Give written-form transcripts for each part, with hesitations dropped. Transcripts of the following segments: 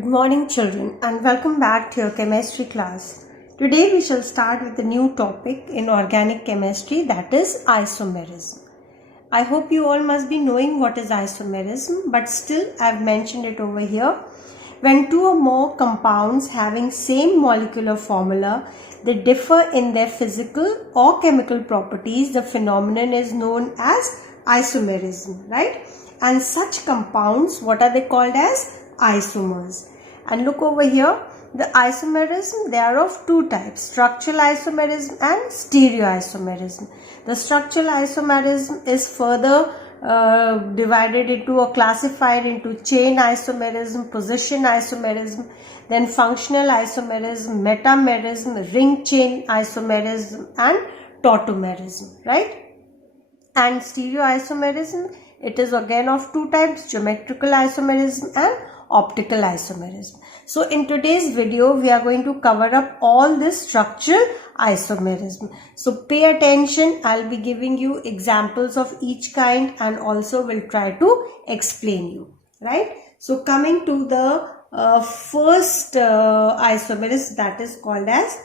Good morning children and welcome back to your chemistry class. Today we shall start with a new topic in organic chemistry, that is isomerism. I hope you all must be knowing what is isomerism, but still I have mentioned it over here. When two or more compounds having same molecular formula, they differ in their physical or chemical properties, the phenomenon is known as isomerism, right? And such compounds, what are they called as? Isomers. And look over here, the isomerism, they are of two types, structural isomerism and stereoisomerism. The structural isomerism is further divided into or classified into chain isomerism, position isomerism, then functional isomerism, metamerism, ring chain isomerism and tautomerism, right? And stereoisomerism, it is again of two types, geometrical isomerism and optical isomerism. So in today's video, we are going to cover up all this structural isomerism. So pay attention, I'll be giving you examples of each kind and also will try to explain you, right? So coming to the first isomerism, that is called as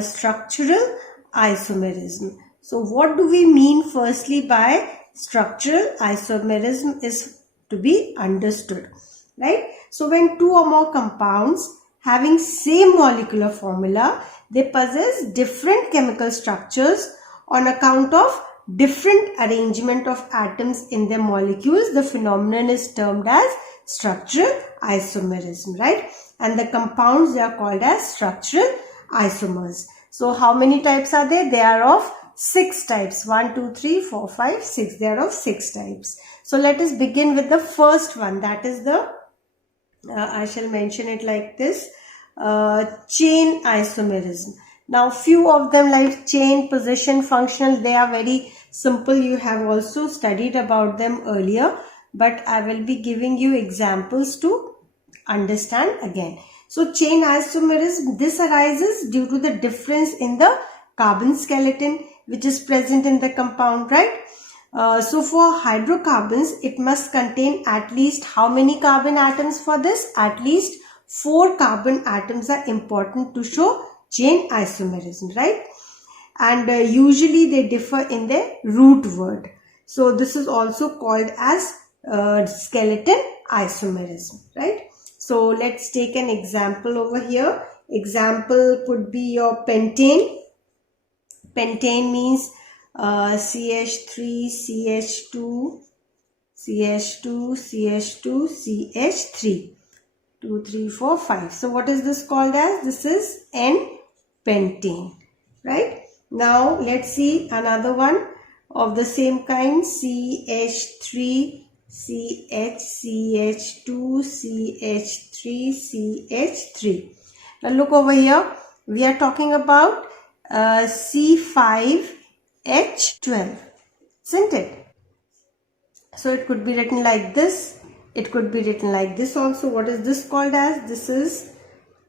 structural isomerism. So what do we mean firstly by structural isomerism is to be understood, right? So when two or more compounds having same molecular formula, they possess different chemical structures on account of different arrangement of atoms in their molecules, the phenomenon is termed as structural isomerism, right? And the compounds, they are called as structural isomers. So how many types are there? They are of 6 types. 1, 2, 3, 4, 5, 6. They are of 6 types. So let us begin with the first one. That is the, I shall mention it like this, chain isomerism. Now few of them like chain, position, functional, they are very simple. You have also studied about them earlier, but I will be giving you examples to understand again. So chain isomerism, this arises due to the difference in the carbon skeleton which is present in the compound, right? So for hydrocarbons, it must contain at least how many carbon atoms for this? At least 4 carbon atoms are important to show chain isomerism, right? And usually they differ in their root word. So this is also called as skeleton isomerism, right? So let's take an example over here. Example could be your pentane. Pentane means CH3, CH2, CH2, CH2, CH3. 2, 3, 4, 5. So what is this called as? This is N-pentane, right? Now let's see another one of the same kind, CH3, CH, CH2, CH3, CH3. Now look over here. We are talking about C5H12, isn't it? So it could be written like this. It could be written like this also. What is this called as? This is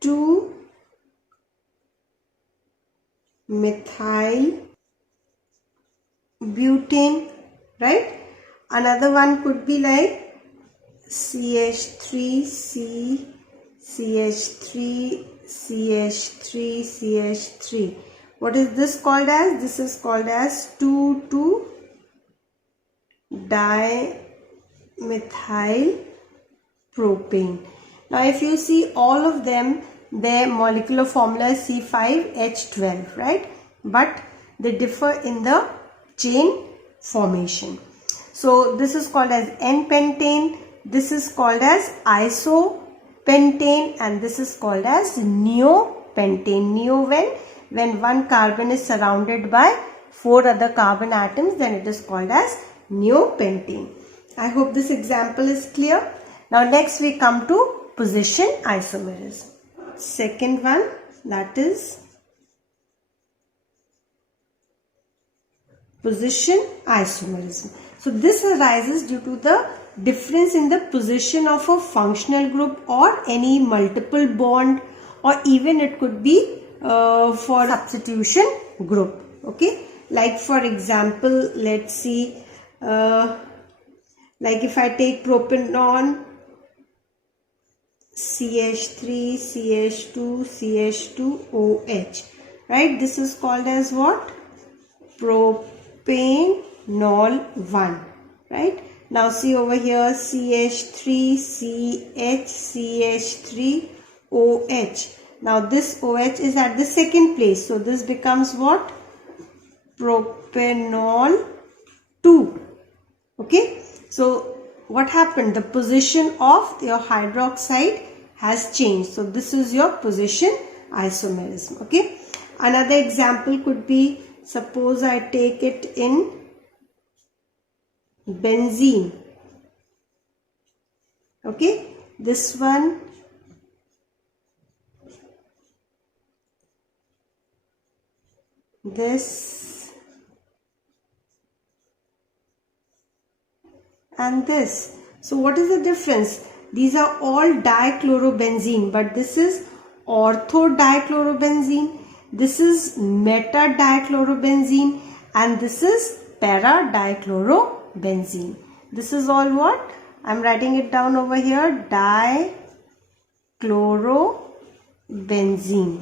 2-methyl-butane, right? Another one could be like CH3C, CH3, CH3, CH3. What is this called as? This is called as 2,2-dimethyl-propane. Now if you see all of them, their molecular formula is C5H12, right? But they differ in the chain formation. So this is called as N-pentane, this is called as isopentane, and this is called as neopentane. Neo when one carbon is surrounded by 4 other carbon atoms, then it is called as neopentane. I hope this example is clear. Now next we come to position isomerism. Second one, that is position isomerism. So this arises due to the difference in the position of a functional group or any multiple bond, or even it could be for substitution group, okay? Like for example, let's see, like if I take propanol CH3, CH2, CH2OH. Right? This is called as what? Propanol 1. Right? Now see over here, CH3, CH, CH3OH. Now this OH is at the second place. So this becomes what? Propanol 2. Okay. So what happened? The position of your hydroxide has changed. So this is your position isomerism. Okay. Another example could be, suppose I take it in benzene. Okay. This one, this, and this. So what is the difference? These are all dichlorobenzene, but this is orthodichlorobenzene, this is metadichlorobenzene, and this is paradichlorobenzene. This is all what? I'm writing it down over here, dichlorobenzene.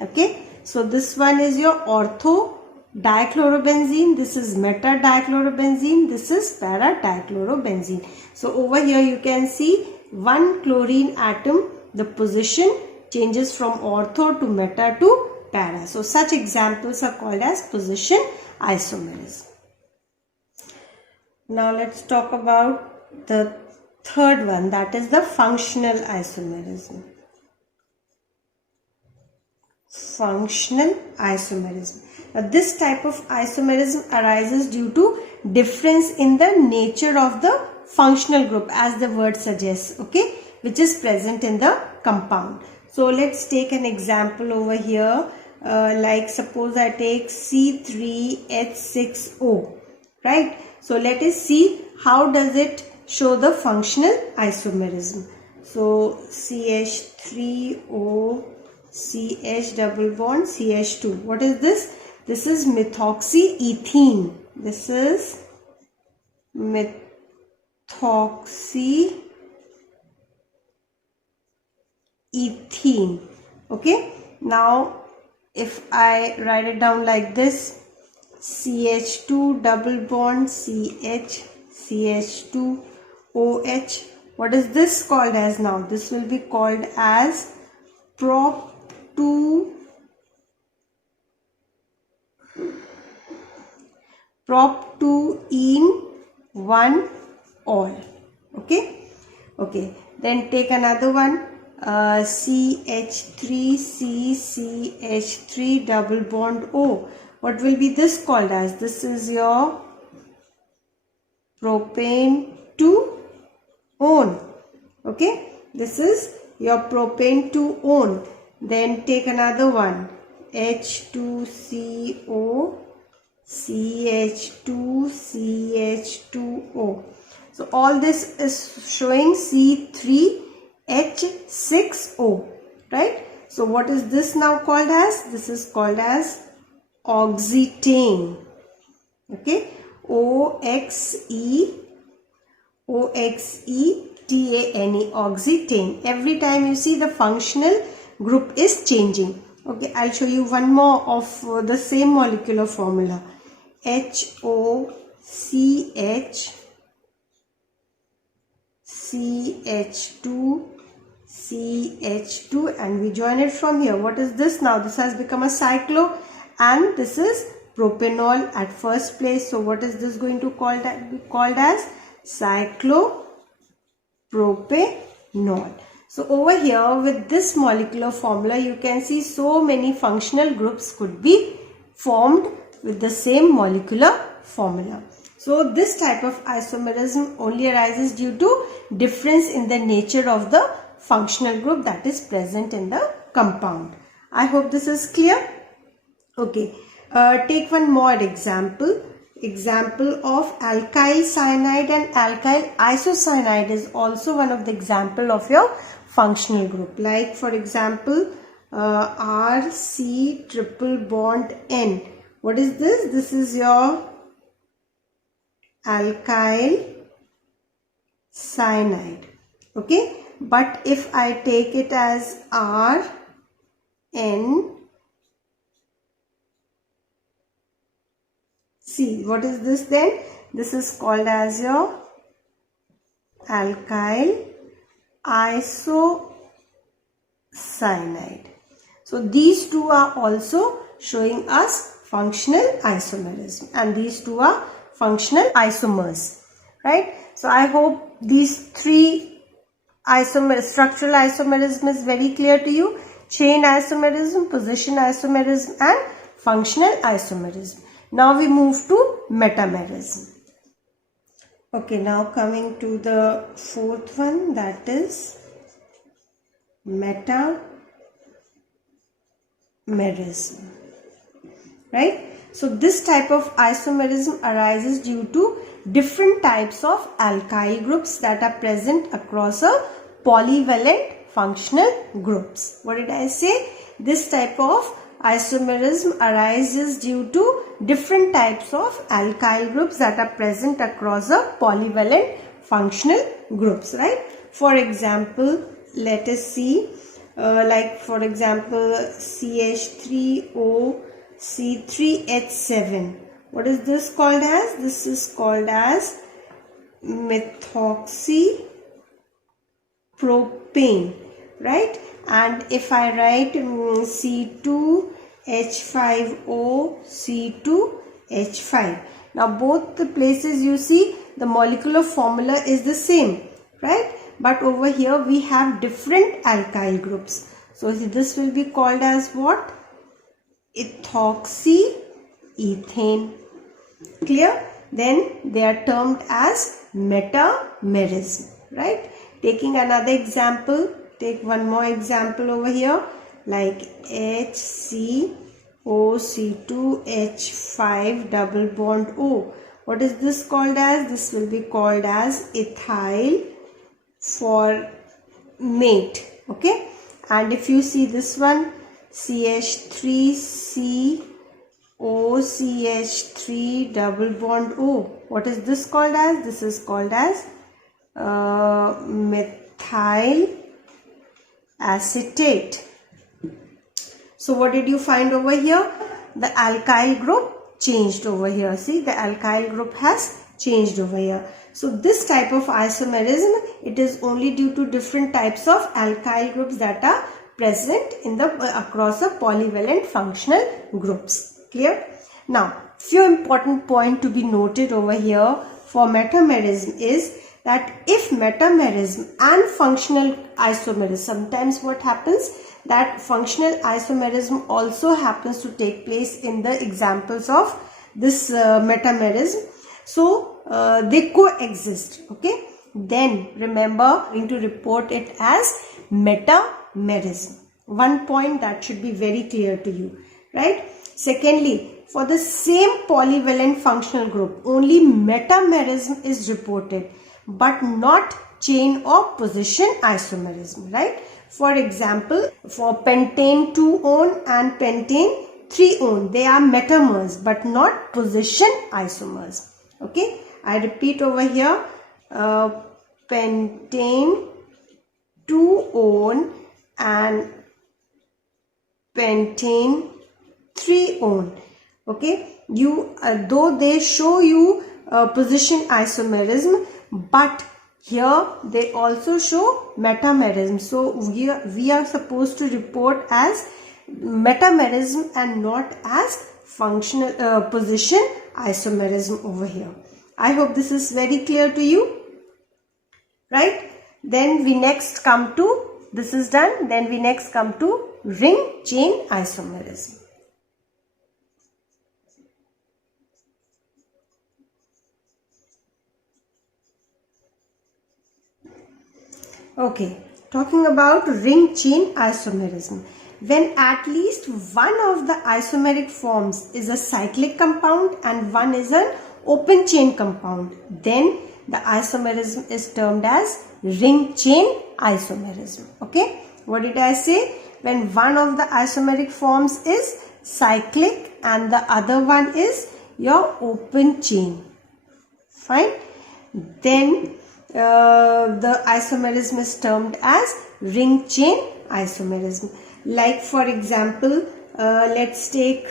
Okay, so this one is your orthodichlorobenzene, this is metadichlorobenzene, this is paradichlorobenzene. So over here you can see one chlorine atom, the position changes from ortho to meta to para. So such examples are called as position isomerism. Now let's talk about the third one, that is the functional isomerism. Functional isomerism. Now this type of isomerism arises due to difference in the nature of the functional group, as the word suggests, okay, which is present in the compound. So let's take an example over here, like suppose I take C3H6O, right? So let us see how does it show the functional isomerism. So CH3O, CH double bond, CH2. What is this? This is methoxyethene. This is methoxyethene. Okay. Now if I write it down like this, CH2 double bond, CH, CH2OH. What is this called as now? This will be called as prop2 in 1 all. Okay. Okay. Then take another one. CH3CCH3 double bond O. What will be this called as? This is your propane 2-one. Okay. This is your propane 2-one. Then take another one. H2CO, CH2, CH2O. So all this is showing C3H6O, right? So what is this now called as? This is called as oxetane. Okay, OXETANE, oxetane. Every time you see the functional group is changing. Okay, I'll show you one more of the same molecular formula. HOCH, CH2, CH2, and we join it from here. What is this now? This has become a cyclo, and this is propanol at first place. So what is this going to be called as? Cyclopropanol. So over here with this molecular formula, you can see so many functional groups could be formed with the same molecular formula. So this type of isomerism only arises due to difference in the nature of the functional group that is present in the compound. I hope this is clear. Okay, take one more example. Example of alkyl cyanide and alkyl isocyanide is also one of the example of your functional group. Like for example, RC triple bond N. What is this? This is your alkyl cyanide. Okay. but if I take it as R, N, see, what is this then? This is called as your alkyl isocyanide. So these two are also showing us functional isomerism, and these two are functional isomers, right? So I hope these three structural isomerism is very clear to you. Chain isomerism, position isomerism, and functional isomerism. Now we move to metamerism. Okay, now coming to the fourth one, that is metamerism, right? So this type of isomerism arises due to different types of alkyl groups that are present across a polyvalent functional groups. What did I say? This type of isomerism arises due to different types of alkyl groups that are present across a polyvalent functional groups, right? For example, let us see, like for example, CH3O C3H7. What is this called as? This is called as methoxypropane, right? And if I write C2H5O C2H5, now both the places you see the molecular formula is the same, right? But over here we have different alkyl groups. So this will be called as what? Ethoxyethane. Clear? Then they are termed as metamerism, right? Taking another example, take one more example over here, like HCOC2H5 double bond O. What is this called as? This will be called as ethyl formate. Okay, and if you see this one, CH3COCH3 double bond O, what is this called as? This is called as methyl acetate. So what did you find over here? The alkyl group changed over here. See, the alkyl group has changed over here. So this type of isomerism, it is only due to different types of alkyl groups that are present in the across a polyvalent functional groups. Clear? Now, few important point to be noted over here for metamerism is that if metamerism and functional isomerism, sometimes what happens that functional isomerism also happens to take place in the examples of this metamerism. So they coexist. Okay, then remember going to report it as metamerism. One point that should be very clear to you, right? Secondly, for the same polyvalent functional group, only metamerism is reported, but not chain or position isomerism, right? For example, for pentane 2-on and pentane 3-on, they are metamers but not position isomers. Okay, I repeat over here, pentane 2-on and pentane 3-on. Okay, though they show you position isomerism, but here they also show metamerism. So we are supposed to report as metamerism and not as functional position isomerism over here. I hope this is very clear to you, right? Then we next come to, this is done, then we next come to ring chain isomerism. Okay, talking about ring chain isomerism. When at least one of the isomeric forms is a cyclic compound and one is an open chain compound, then the isomerism is termed as ring chain isomerism. Okay, what did I say? When one of the isomeric forms is cyclic and the other one is your open chain. Fine. Then the isomerism is termed as ring chain isomerism. Like for example, let's take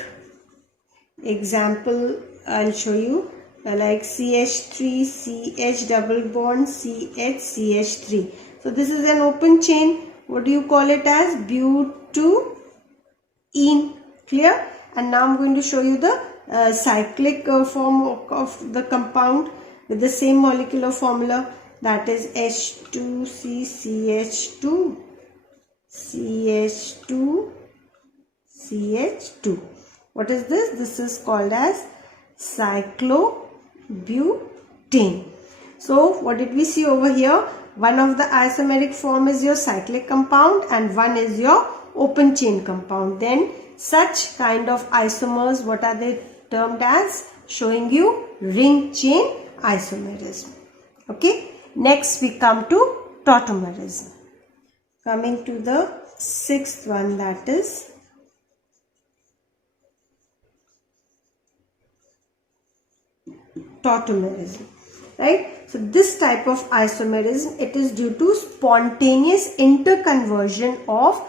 example, I'll show you, like CH3, CH double bond, CH, CH3. So this is an open chain. What do you call it as? Butene. Clear? And now I'm going to show you the cyclic form of the compound with the same molecular formula, that is H2CCH2, CH2, CH2. What is this? This is called as cyclobutane. So what did we see over here? One of the isomeric form is your cyclic compound and one is your open chain compound. Then such kind of isomers, what are they termed as? Showing you ring chain isomerism. Okay. Next we come to Tautomerism. Coming to the sixth one, that is Tautomerism. Right. So this type of isomerism, it is due to spontaneous interconversion of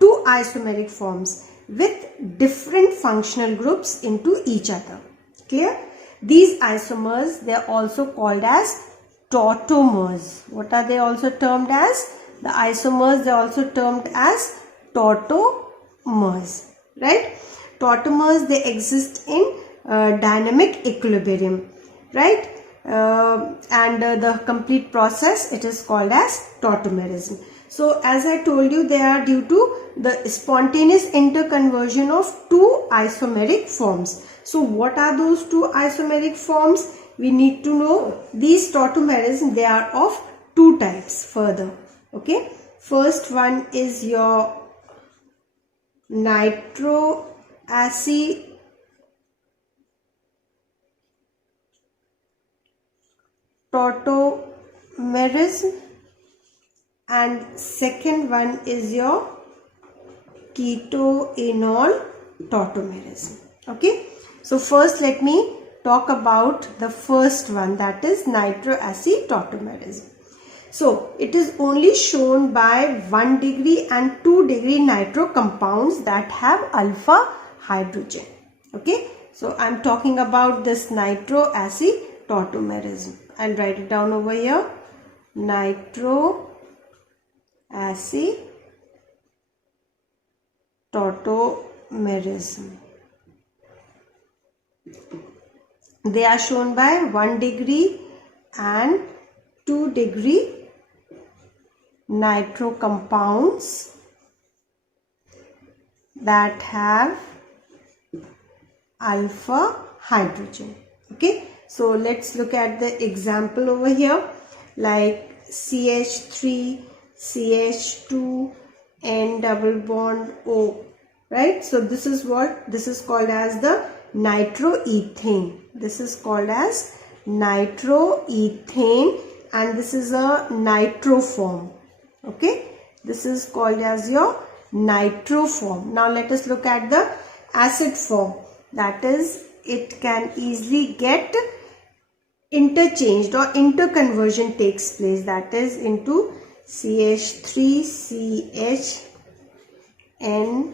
two isomeric forms with different functional groups into each other. Clear? These isomers, they are also called as Tautomers. What are they also termed as? The isomers, they are also termed as Tautomers. Right? Tautomers, they exist in dynamic equilibrium. Right? The complete process, it is called as Tautomerism. So as I told you, they are due to the spontaneous interconversion of two isomeric forms. So what are those two isomeric forms? We need to know. These Tautomerism, they are of two types further. Okay. First one is your Nitro acid Tautomerism, and second one is your Keto Enol Tautomerism. Okay. So first let me talk about the first one, that is Nitro acid Tautomerism. So it is only shown by 1 degree and 2 degree nitro compounds that have alpha hydrogen. Okay. So I'm talking about this Nitro acid Tautomerism. I'll write it down over here. Nitro acid Tautomerism. They are shown by 1 degree and 2 degree nitro compounds that have alpha hydrogen. Okay. So let's look at the example over here, like CH3, CH2, N double bond O. Right. So this is what this is called as the nitroethane. This is called as nitroethane, and this is a nitro form. Okay. This is called as your nitro form. Now let us look at the acid form. That is, it can easily get interchanged or interconversion takes place, that is into CH3, CHNOHO.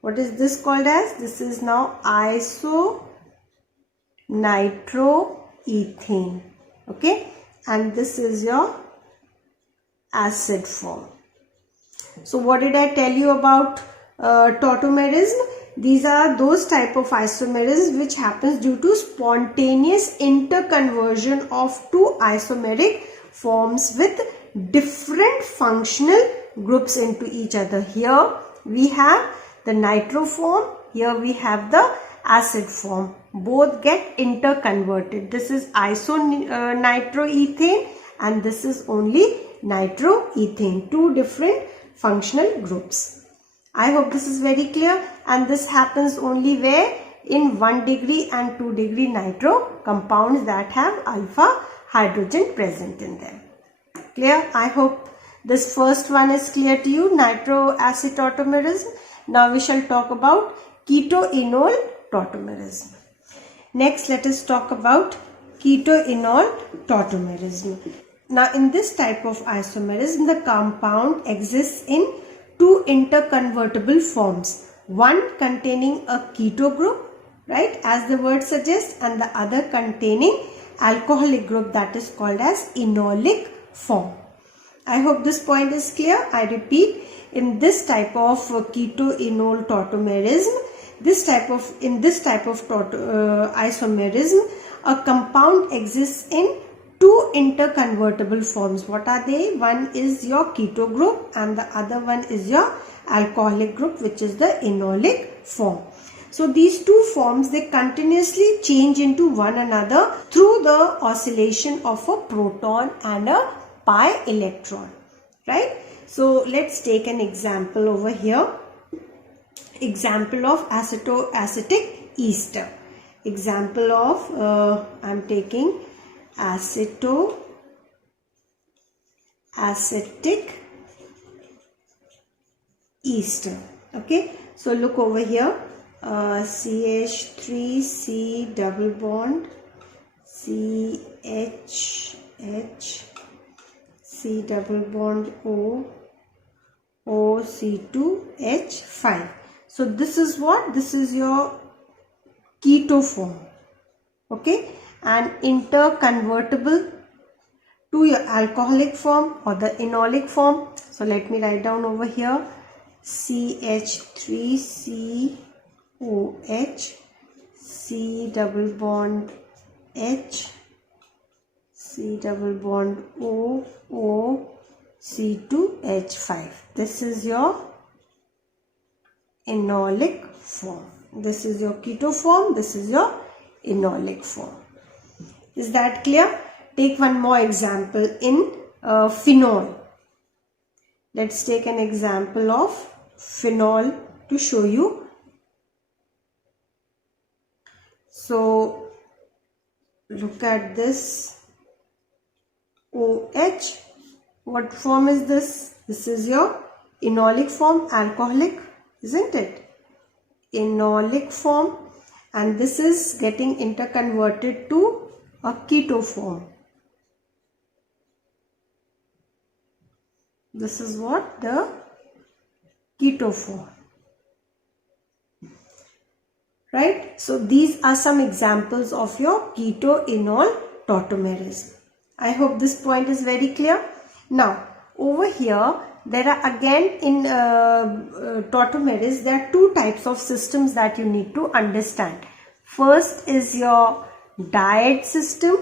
What is this called as? This is now isonitroethane. Okay. And this is your acid form. So what did I tell you about Tautomerism? These are those type of isomerisms which happens due to spontaneous interconversion of two isomeric forms with different functional groups into each other. Here we have the nitro form, here we have the acid form. Both get interconverted. This is isonitroethane and this is only nitroethane. Two different functional groups. I hope this is very clear, and this happens only where? In 1 degree and 2 degree nitro compounds that have alpha hydrogen present in them. Clear? I hope this first one is clear to you, Nitro acid Tautomerism. Now we shall talk about Keto Enol Tautomerism. Next let us talk about Keto-Enol Tautomerism. Now in this type of isomerism, the compound exists in two interconvertible forms. One containing a keto group, right, as the word suggests, and the other containing alcoholic group, that is called as enolic form. I hope this point is clear. I repeat, in this type of keto-enol tautomerism, in this type of isomerism, a compound exists in two interconvertible forms. What are they? One is your keto group and the other one is your alcoholic group, which is the enolic form. So these two forms, they continuously change into one another through the oscillation of a proton and a pi electron, right? So let's take an example over here. Example of acetoacetic ester. Example of I'm taking acetoacetic ester. Okay, so look over here. CH3C double bond, CH C double bond O, OC2H5. So this is what? This is your keto form. Okay, and interconvertible to your alcoholic form or the enolic form. So let me write down over here CH3COH, C double bond H, C double bond O, C2H5. This is your enolic form. This is your keto form. This is your enolic form. Is that clear? Take one more example in phenol. Let's take an example of phenol to show you. So look at this OH. What form is this? This is your enolic form, alcoholic, isn't it? Enolic form, and this is getting interconverted to a keto form. This is what? The keto form. Right? So these are some examples of your keto-enol tautomerism. I hope this point is very clear. Now, over here, there are again in tautomerism, there are two types of systems that you need to understand. First is your diet system.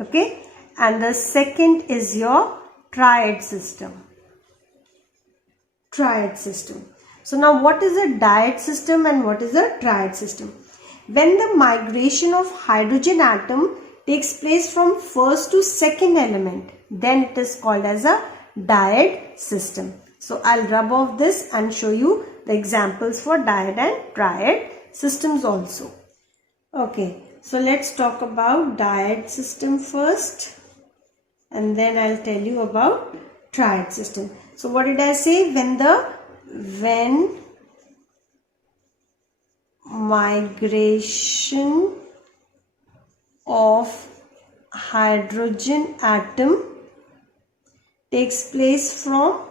Okay. And the second is your triad system. Triad system. So now what is a diet system and what is a triad system? When the migration of hydrogen atom takes place from first to second element, then it is called as a diet system. So I'll rub off this and show you the examples for diet and triad systems also. Okay, so let's talk about diet system first, and then I'll tell you about triad system. So what did I say? When migration of hydrogen atom takes place from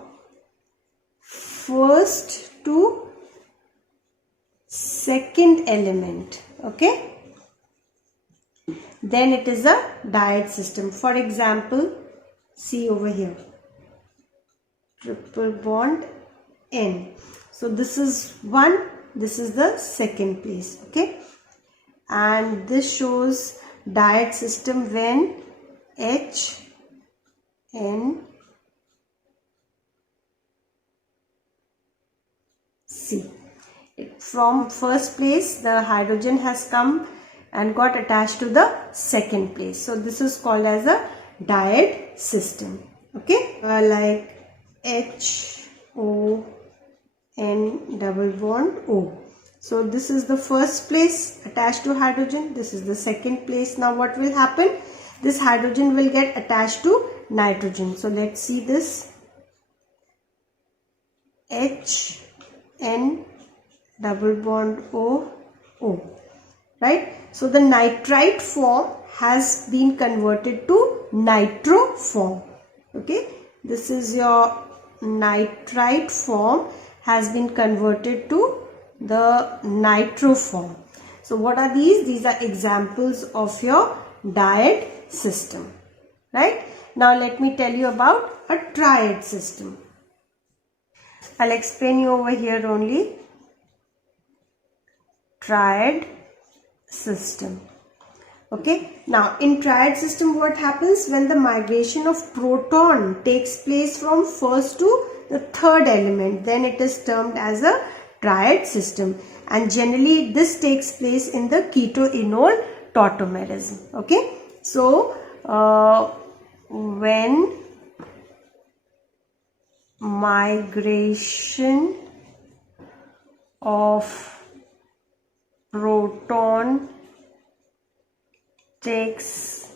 first to second element, okay, then it is a diet system. For example, see over here, triple bond N. So this is one, this is the second place, okay, and this shows diet system when H, N, C. From first place, the hydrogen has come and got attached to the second place. So this is called as a diet system. Okay, like H, O, N double bond O. So this is the first place attached to hydrogen. This is the second place. Now what will happen? This hydrogen will get attached to nitrogen. So let's see this. H, N double bond O, O. right? So the nitrite form has been converted to nitro form. Okay, this is your nitrite form has been converted to the nitro form. So what are these? These are examples of your diet system, right? Now let me tell you about a triad system. I'll explain you over here only. Triad system. Okay, now in triad system what happens when the migration of proton takes place from first to the third element, then it is termed as a triad system, and generally this takes place in the keto enol tautomerism. Okay, so when migration of proton takes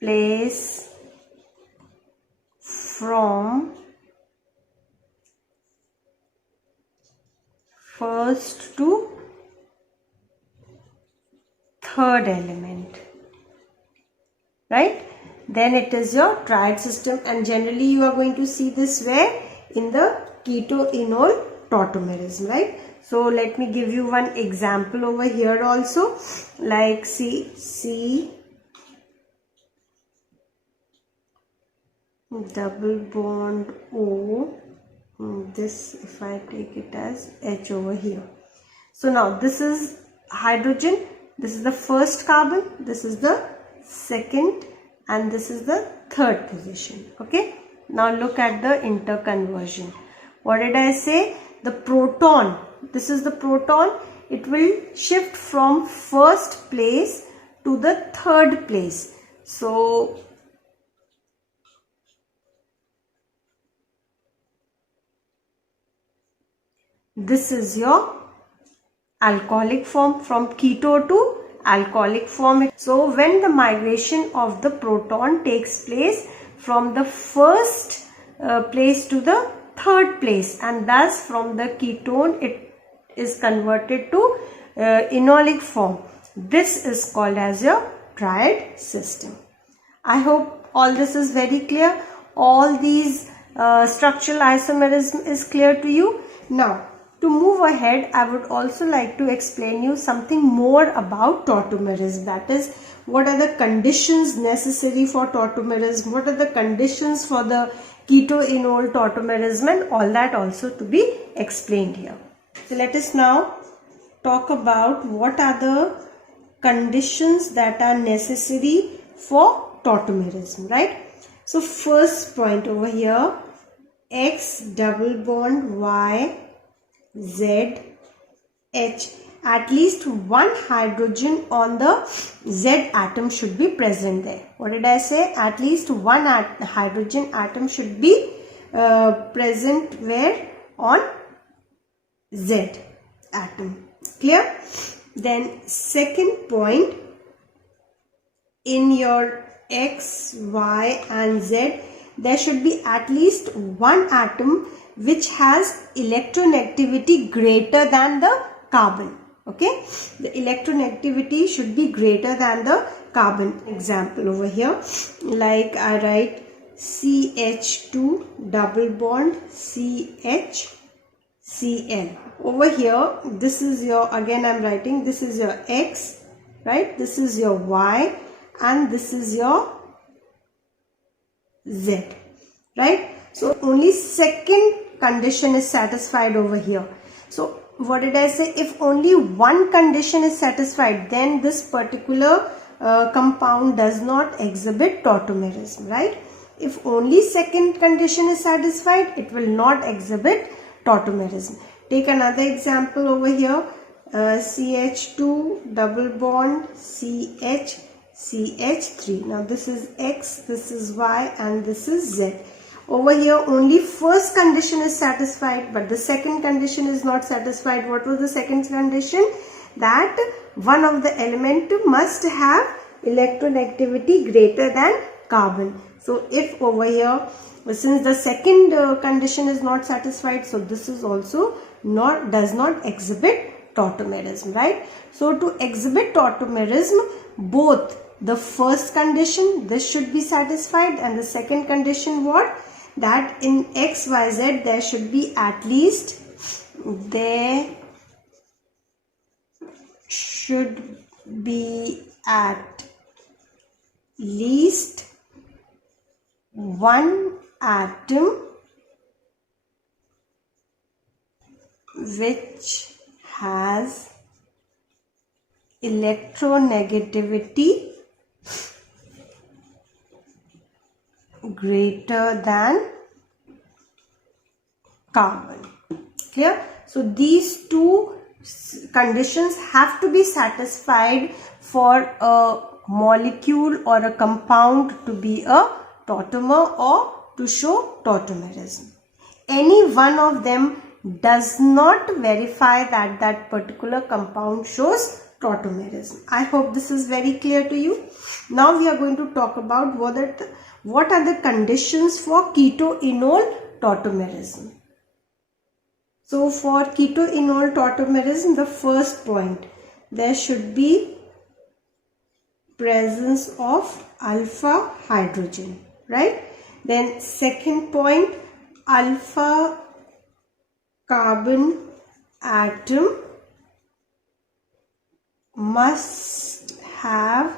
place from first to third element, right? Then it is your triad system, and generally you are going to see this where in the keto enol tautomerism, right? So let me give you one example over here also, like C double bond O, this if I take it as H over here. So now this is hydrogen, this is the first carbon, this is the second, and this is the third position. Okay, now look at the interconversion. What did I say? The proton, this is the proton, it will shift from first place to the third place. So this is your alcoholic form, from keto to alcoholic form. So when the migration of the proton takes place from the first place to the third place, and thus from the ketone it is converted to enolic form, this is called as your triad system. I hope all this is very clear. All these structural isomerism is clear to you. Now to move ahead, I would also like to explain you something more about Tautomerism. That is, what are the conditions necessary for Tautomerism, what are the conditions for the keto enol Tautomerism, and all that also to be explained here. So let us now talk about what are the conditions that are necessary for Tautomerism, right? So first point over here, X double bond Y Z H, at least one hydrogen on the Z atom should be present there. What did I say? At least one hydrogen atom should be present where? On Z atom. Clear? Then second point, in your X, Y and Z, there should be at least one atom which has electronegativity greater than the carbon. Okay, the electronegativity should be greater than the carbon. Example over here, like I write CH2 double bond CH Cl. Over here, this is your, again I am writing, this is your X, right? This is your Y and this is your Z, right? So only second condition is satisfied over here. So what did I say? If only one condition is satisfied, then this particular compound does not exhibit tautomerism, right? If only second condition is satisfied, it will not exhibit tautomerism. Take another example over here, CH2 double bond CH CH3. Now this is X, this is Y and this is Z. Over here only first condition is satisfied, but the second condition is not satisfied. What was the second condition? That one of the element must have electronegativity greater than carbon. So if over here, since the second condition is not satisfied, so this is also does not exhibit tautomerism, right? So to exhibit tautomerism, both the first condition, this should be satisfied, and the second condition, what? That in XYZ there should be at least one atom which has electronegativity greater than carbon. Clear? So these two conditions have to be satisfied for a molecule or a compound to be a tautomer or to show tautomerism. Any one of them does not verify that that particular compound shows tautomerism. I hope this is very clear to you. Now we are going to talk about what are the conditions for keto-enol tautomerism. So for keto-enol tautomerism, the first point, there should be presence of alpha hydrogen, right? Then second point, alpha carbon atom must have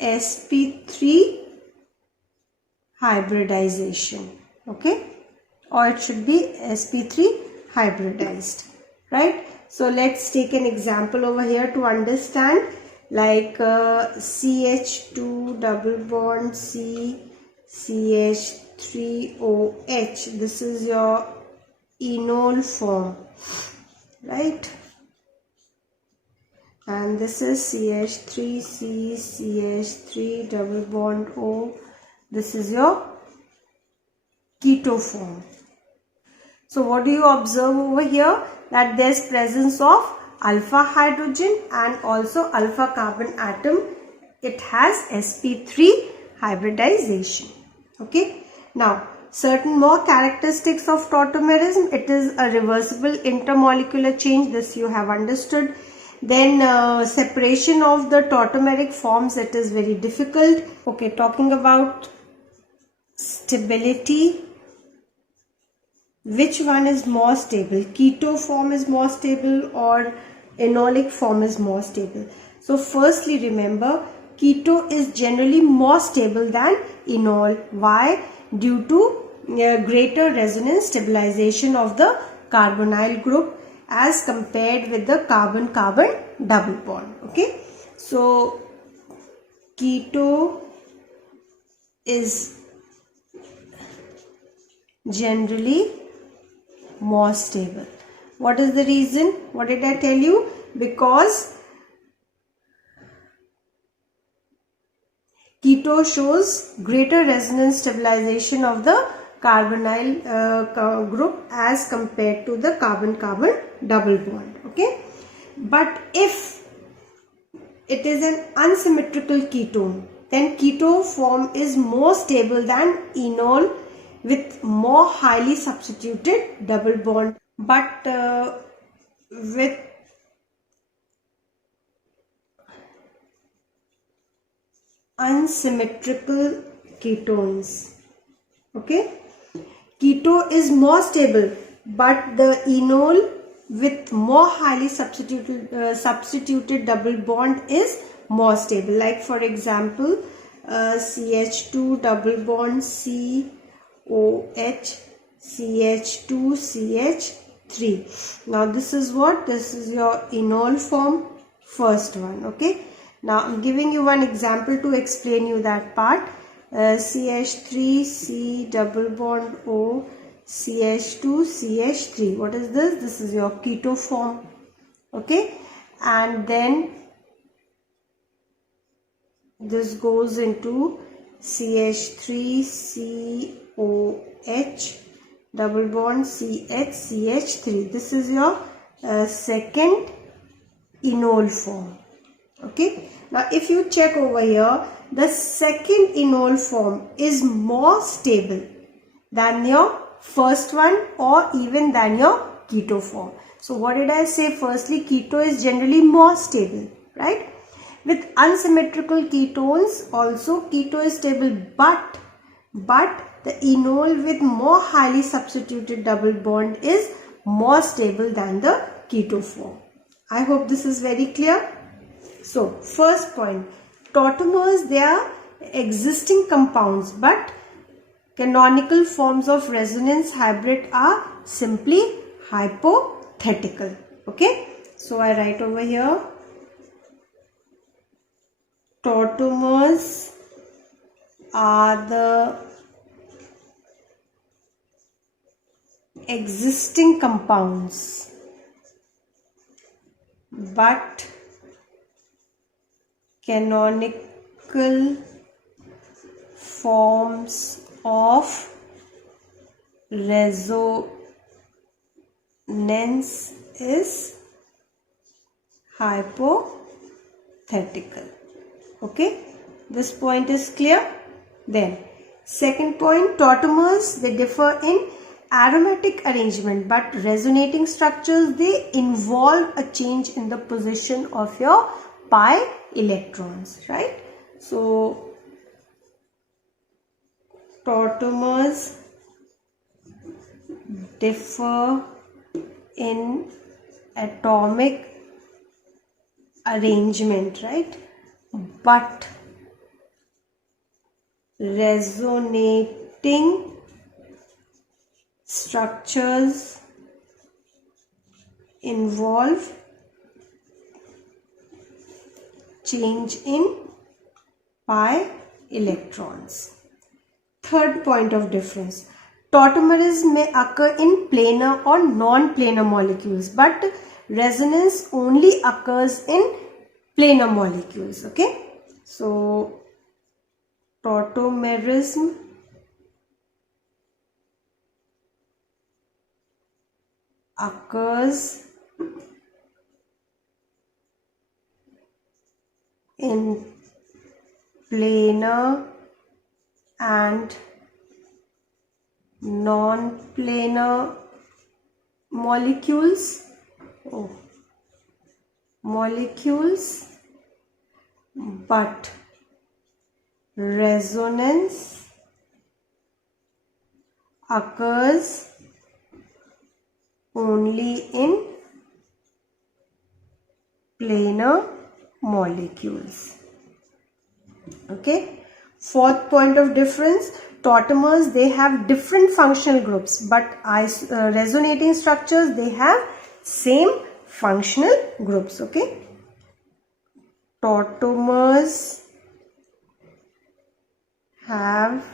sp3 hybridization, okay, or it should be sp3 hybridized, right? So let's take an example over here to understand, like CH2 double bond C CH3OH. This is your enol form, right? And this is CH3C CH3 double bond O. This is your keto form. So what do you observe over here? That there's presence of alpha hydrogen and also alpha carbon atom. It has sp3 hybridization. Okay. Now certain more characteristics of tautomerism. It is a reversible intermolecular change. This you have understood. Then separation of the tautomeric forms, it is very difficult. Okay, talking about stability. Which one is more stable? Keto form is more stable or enolic form is more stable? So firstly, remember, keto is generally more stable than enol. Why? Due to greater resonance stabilization of the carbonyl group as compared with the carbon-carbon double bond. Okay, so keto is generally more stable. What is the reason? What did I tell you? Because keto shows greater resonance stabilization of the carbonyl group as compared to the carbon-carbon double bond. Okay, but if it is an unsymmetrical ketone, then keto form is more stable than enol with more highly substituted double bond. But with unsymmetrical ketones, okay, keto is more stable, but the enol with more highly substituted double bond is more stable. Like for example, CH2 double bond COH CH2 CH3. Now this is what? This is your enol form, first one. Okay. Now I'm giving you one example to explain you that part. CH3C double bond O CH2 CH3. What is this? This is your keto form. Okay, and then this goes into CH3COH double bond CH3. This is your second enol form. Okay, now if you check over here, the second enol form is more stable than your first one or even than your keto form. So what did I say? Firstly, keto is generally more stable, right? With unsymmetrical ketones also keto is stable, but the enol with more highly substituted double bond is more stable than the keto form. I hope this is very clear. So first point, tautomers, they are existing compounds, but canonical forms of resonance hybrid are simply hypothetical. Okay, so I write over here, tautomers are the existing compounds, but canonical forms of resonance is hypothetical. Okay, this point is clear. Then second point, tautomers, they differ in aromatic arrangement, but resonating structures, they involve a change in the position of your pi electrons, right? So tautomers differ in atomic arrangement, right? But resonating structures involve change in pi electrons. Third point of difference, tautomerism may occur in planar or non-planar molecules, but resonance only occurs in planar molecules. Okay, so tautomerism occurs in planar and non-planar molecules, but resonance occurs only in planar molecules. Okay. Fourth point of difference, tautomers, they have different functional groups, but resonating structures, they have same functional groups. Okay, tautomers have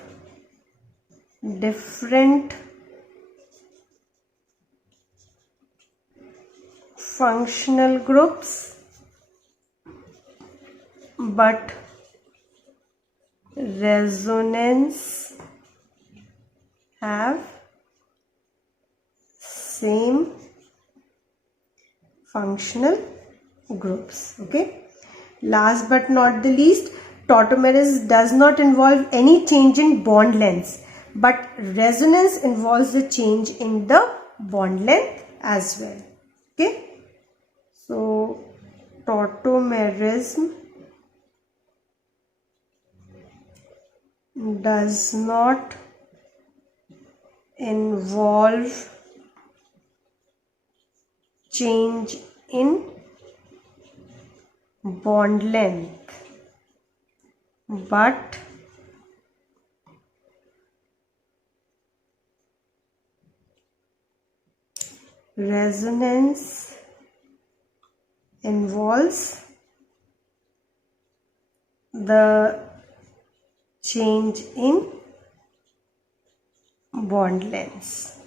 different functional groups, but resonance have same functional groups. Okay, last but not the least, tautomerism does not involve any change in bond lengths, but resonance involves the change in the bond length as well. Okay, so tautomerism does not involve change in bond length, but resonance involves the change in bond lengths.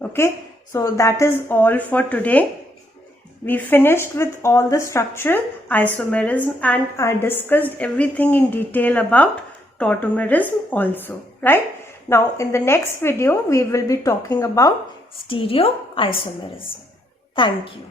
Okay, so that is all for today. We finished with all the structural isomerism, and I discussed everything in detail about tautomerism also, right? Now in the next video we will be talking about stereoisomerism. Thank you.